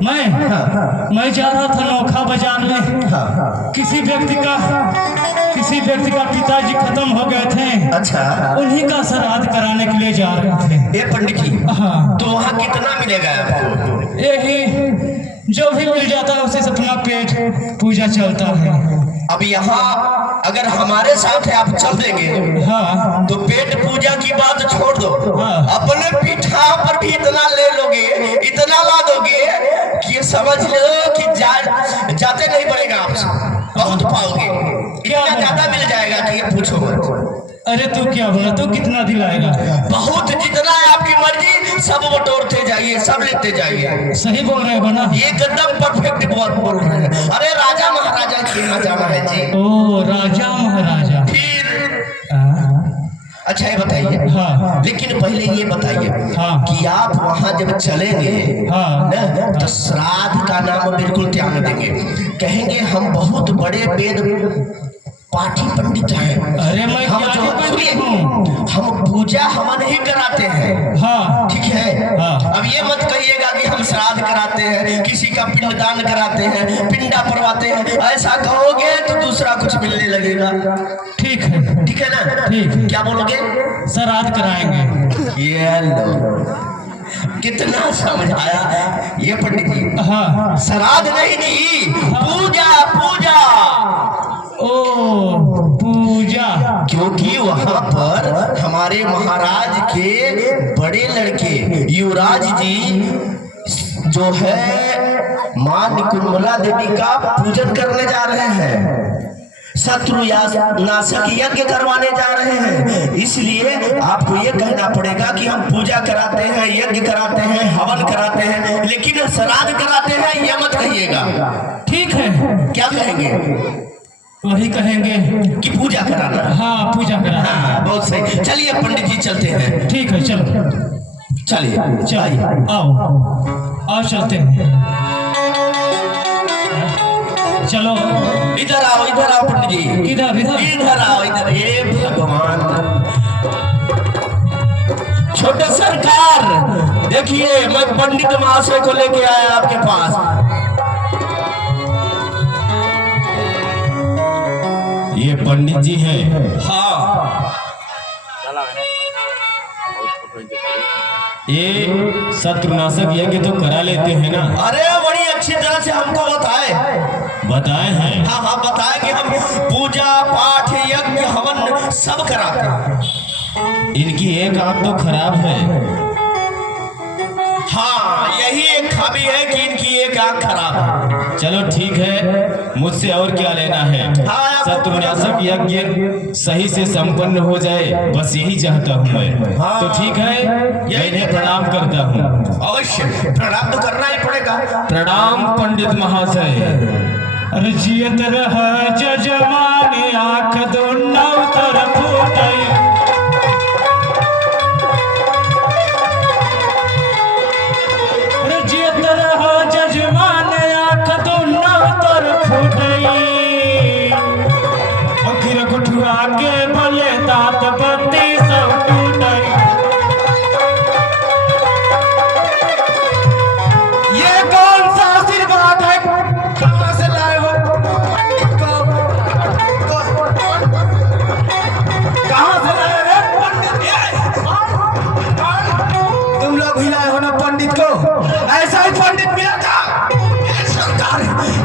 मैं जा रहा था नोखा बाजार में। किसी व्यक्ति का पिताजी खत्म हो गए थे। अच्छा, उन्हीं का श्राद्ध कराने के लिए जा रहे थे। ये पंडित जी, हाँ, तो वहाँ कितना मिलेगा आपको? यही जो भी मिल जाता है उसी से अपना पेट पूजा चलता है। अब यहाँ अगर हमारे साथ है आप चल देंगे, हाँ, तो पेट पूजा की बात छोड़ दो, हाँ, अपने पीठा पर भी इतना ले लोगे, इतना ला दोगे कि ये समझ लो कि जाते नहीं पड़ेगा आपसे, बहुत पाओगे, इतना ज्यादा मिल जाएगा कि ये पूछो मत। अरे तू क्या बोला, तू कितना दिलाएगा? बहुत, जितना है आपकी मर्जी, सब बटोरते जाइए, सब लेते जाइए। सही बोल रहे हो ना? ये एकदम परफेक्ट बात बोल रहे हैं। अरे राजा महाराजा के यहाँ जाना है जी। ओ राजा महाराजा। फिर अच्छा ये बताइए, हाँ, लेकिन पहले ये बताइए, हाँ, कि आप वहाँ जब चलेंगे, हाँ, न, तो श्राद्ध का नाम बिल्कुल त्याग देंगे, कहेंगे हम बहुत बड़े वेद पाठी पंडित हैं। अरे मैं हम क्या जो पंडित हूँ? हम पूजा हवन ही कराते हैं। हाँ, ठीक है, हाँ। अब ये मत कहिएगा कि हम श्राद्ध कराते हैं, किसी का पिंडदान कराते हैं, पिंडा परवाते हैं। ऐसा कहोगे तो दूसरा कुछ मिलने लगेगा। ठीक है, ठीक है ना? ठीक। क्या बोलोगे? श्राद्ध कराएंगे। ये लो, कितना समझाया ये पंडित जी। हाँ, श्राद्ध नहीं जी, पूजा पूजा। ओ पूजा। क्योंकि वहाँ पर हमारे महाराज के बड़े लड़के युवराज जी जो है मां निकुंभला देवी का पूजन करने जा रहे हैं, शत्रु नाशक यज्ञ करवाने जा रहे हैं। इसलिए आपको ये कहना पड़ेगा कि हम पूजा कराते हैं, यज्ञ कराते हैं, हवन कराते हैं, लेकिन श्राद्ध कराते हैं ये मत कहिएगा। ठीक है, क्या कहेंगे? वही कहेंगे कि पूजा कराना। हाँ, पूजा कराना। हाँ, बहुत सही। चलिए पंडित जी चलते हैं। ठीक है, चलो चलिए चलिए, आओ चलते हैं। चलो इधर आओ पंडित जी। इधर इधर आओ इधर। ये भगवान, छोटे सरकार देखिए, मैं पंडित महाशय को लेके आया आपके पास। ये पंडित जी हैं। हाँ, ये शत्रुनाशक यज्ञ तो करा लेते हैं ना? अरे बड़ी अच्छी तरह से हमको बताए हैं। हाँ हाँ, बताए कि हम पूजा पाठ यज्ञ हवन सब कराते हैं। इनकी एक आंख तो खराब है। हाँ, यही एक खामी है कि इनकी एक आंख खराब है। चलो ठीक है, मुझसे और क्या लेना है? हाँ, शत्रुनाशक यज्ञ सही से संपन्न हो जाए, बस यही चाहता हूँ मैं। हाँ, तो ठीक है, मैं इन्हें प्रणाम करता हूँ। अवश्य प्रणाम तो करना ही पड़ेगा। प्रणाम पंडित महाशय। अरे जियत रह जजमानी, आँख दो नौ तरफ उठाई। अरे जियत रह जजमान, आँख दो नौ तरफ उठाई। अखिर गुठुआ के बोले दांत बत्ती सब टूटाई। ये कौन सा आशीर्वाद है? कहाँ से लाए हो? कहाँ से लाए रे पंडित? तुम लोग ही लाए हो ना पंडित को? ऐसा ही पंडित मिला था?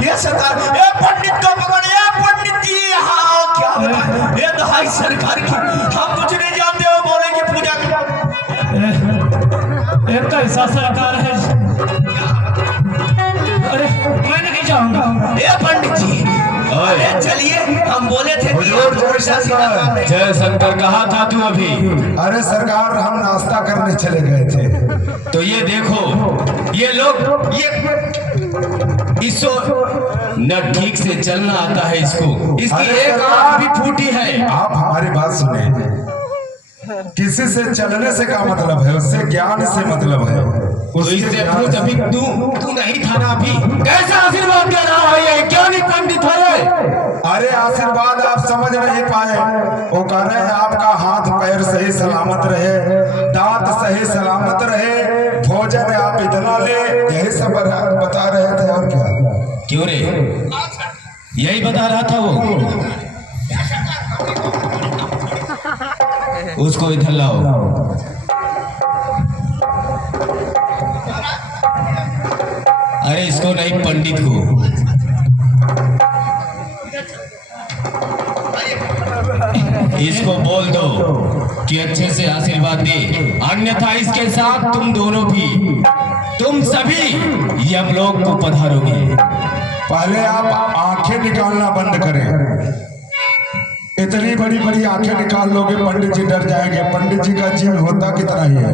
ये सरकार, ये पंडित को पकड़े। पंडित जी हाँ, क्या बताएं? ये दहाई सरकार की, हम कुछ नहीं जानते हो, बोले कि पूजा एक कैसा सरकार है? अरे मैं नहीं जाऊंगा। ये पंडित जी, अरे चलिए, हम बोले थे कि जय शंकर, कहाँ था तू अभी? अरे सरकार, हम नाश्ता करने चले गए थे। तो ये देखो, ये लोग इसको न ठीक से चलना आता है इसको, इसकी एक आंख भी फूटी है। आप हमारी बात सुने, किसी से चलने से क्या मतलब है, उससे ज्ञान से मतलब है। तो इससे पूछ, अभी तू नहीं था ना? अभी कैसा आशीर्वाद दे रहा है ये ज्ञानी पंडित है? अरे आशीर्वाद आप समझ नहीं पाए। वो कह रहे हैं आपका हाथ पैर सही सलामत रहे, दांत सही सलामत रहे, भोजन आप इतना ले, यही सब बता रहे थे और क्या। क्यों रे? यही बता रहा था वो। उसको इधर लाओ। अरे इसको नहीं, पंडित को। इसको बोल दो कि अच्छे से आशीर्वाद दे, अन्यथा इसके साथ तुम दोनों भी, तुम सभी यमलोक को पधारोगे। पहले आप आंखें निकालना बंद करें। इतनी बड़ी बड़ी आंखें निकाल लोगे, पंडित जी डर जाएंगे। पंडित जी का जीव होता कितना ही है।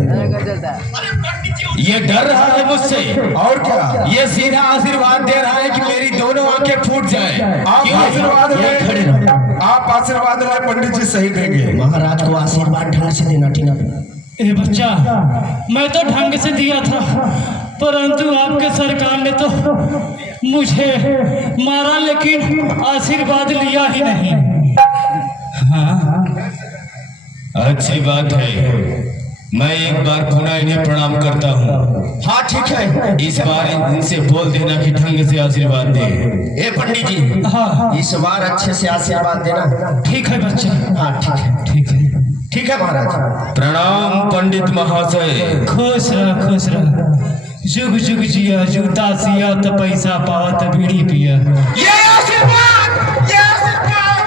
ये डर रहा है मुझसे, और क्या। ये सीधा आशीर्वाद दे रहा है कि मेरी दोनों आंखें फूट जाए। आप आशीर्वाद लें, आप आशीर्वाद लें, पंडित जी सही देंगे। महाराज को आशीर्वाद ढंग से देना टीना। ए बच्चा, मैं तो ढंग से दिया था, परंतु आपके सरकार ने तो मुझे मारा, लेकिन आशीर्वाद लिया ही नहीं। हाँ, अच्छी बात है। मैं एक बार पुनः इन्हें प्रणाम करता हूँ। हाँ ठीक है। इस बार इनसे बोल देना कि ढंग से आशीर्वाद दे। ए पंडित जी, हाँ इस बार अच्छे से आशीर्वाद देना। ठीक है बच्चा। हाँ ठीक है, ठीक है, ठीक है महाराज। प्रणाम पंडित महाशय। खुश रह, खुश रह, जुग जुग जिया, जूता सिया तो पैसा पावा तो बीड़ी पिया। ये आशीर्वाद, ये आशीर्वाद,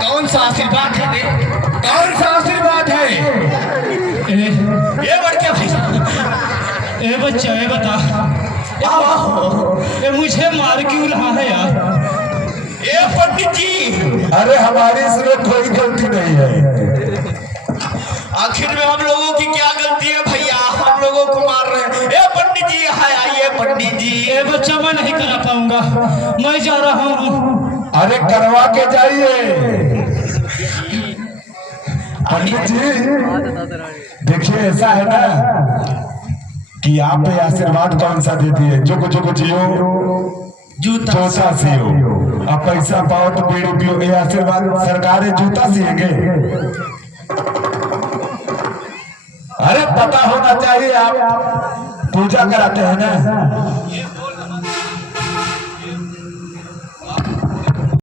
कौन सा आशीर्वाद है रे? कौन सा आशीर्वाद है? ए बड़के भाई, ए बच्चा, ए बता, ए मुझे मार क्यों रहा है यार? ए पंडित जी, अरे हमारी इसमें कोई गलती नहीं है। आखिर में हम लोगों की क्या गलती है भैया? हम लोगों को मार रहे हैं। ए पंडित जी, हाय आइए पंडित जी। ए बच्चा, मैं नहीं करा पाऊंगा, मैं जा रहा हूँ। अरे करवा के जाइए पंडित जी। देखिए ऐसा है ना कि आप पे आशीर्वाद कौन सा देती है? जुग जुग जियो, जूता सियो। अब पैसा पाओ तो बीड़ी पियो। ये आशीर्वाद सरकारें जूता सिएंगे? अरे पता होना चाहिए, आप पूजा कराते हैं ना।